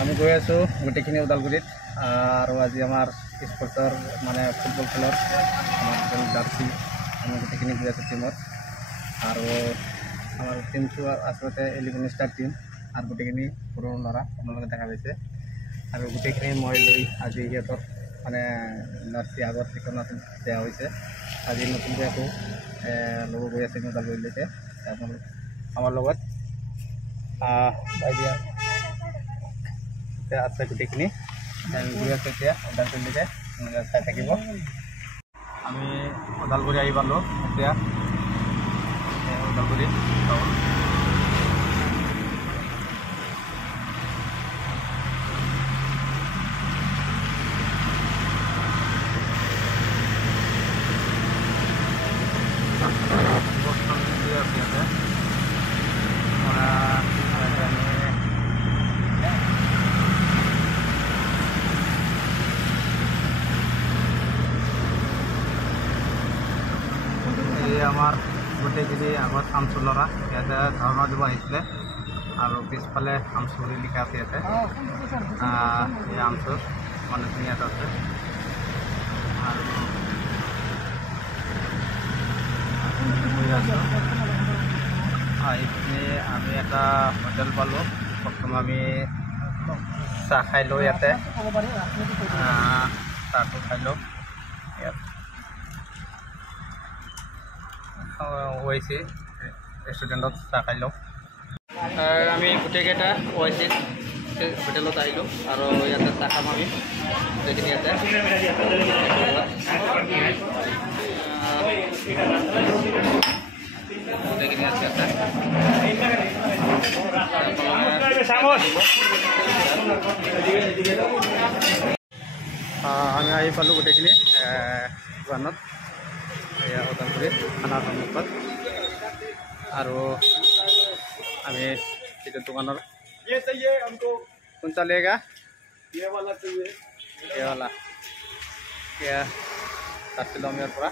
আমি গৈ আছোঁ গোটেইখিনি ওদালগুৰিত আৰু আজি আমাৰ স্পৰ্টছৰ মানে ফুটবল খেলৰ আমাৰ জাৰ্চি আমি গোটেইখিনি গৈ আছোঁ টিমত আৰু আমাৰ টিমটো আচলতে 11 ষ্টাৰ টিম আৰু গোটেইখিনি সৰু ল'ৰা আপোনালোকে দেখা পাইছে আৰু গোটেইখিনি মই লৈ আজি সিহঁতৰ মানে জাৰ্চি আগত ঠিকনা দিয়া হৈছে আজি নতুনকৈ আকৌ ল'ব গৈ আছে ওদালগুৰিলৈকে আমাৰ লগত আছে গোটেইখিনি গৈ আছে এতিয়া ওদালগুৰিলৈকে চাই থাকিব আমি ওদালগুৰি আহি পালোঁ এতিয়া ওদালগুৰি টাউন আমাৰ গোটেইখিনি আগত আমচুৰ ল'ৰা ইয়াতে ধাৰণা দিব আহিছিলে আৰু পিছফালে আমচুৰি লিখা আছে ইয়াতে এই আমচুৰ মানুহখিনি ইয়াত আছে আৰু এইখিনি আমি এটা হোটেল পালোঁ প্ৰথম আমি চাহ খাই লওঁ ইয়াতে চাহটো খাই লওঁ ইয়াত ওয়াইসি রেস্টুরেন্টত চাহ খাই লওঁ আমি গোটেইকেইটা ওয়াইসি হোটেলত আহিলোঁ আৰু ইয়াতে চাহ খাম আমি গোটেইখিনি ইয়াতে গোটেইখিনি আছে ইয়াতে আমি আহি পালোঁ গোটেইখিনি দোকানত या ওদালগুৰি খানাৰ সন্মুখত আৰু আমি এইটো দোকানৰ কোন চলেगा ये वाला क्या 7 किलोमीटर পৰা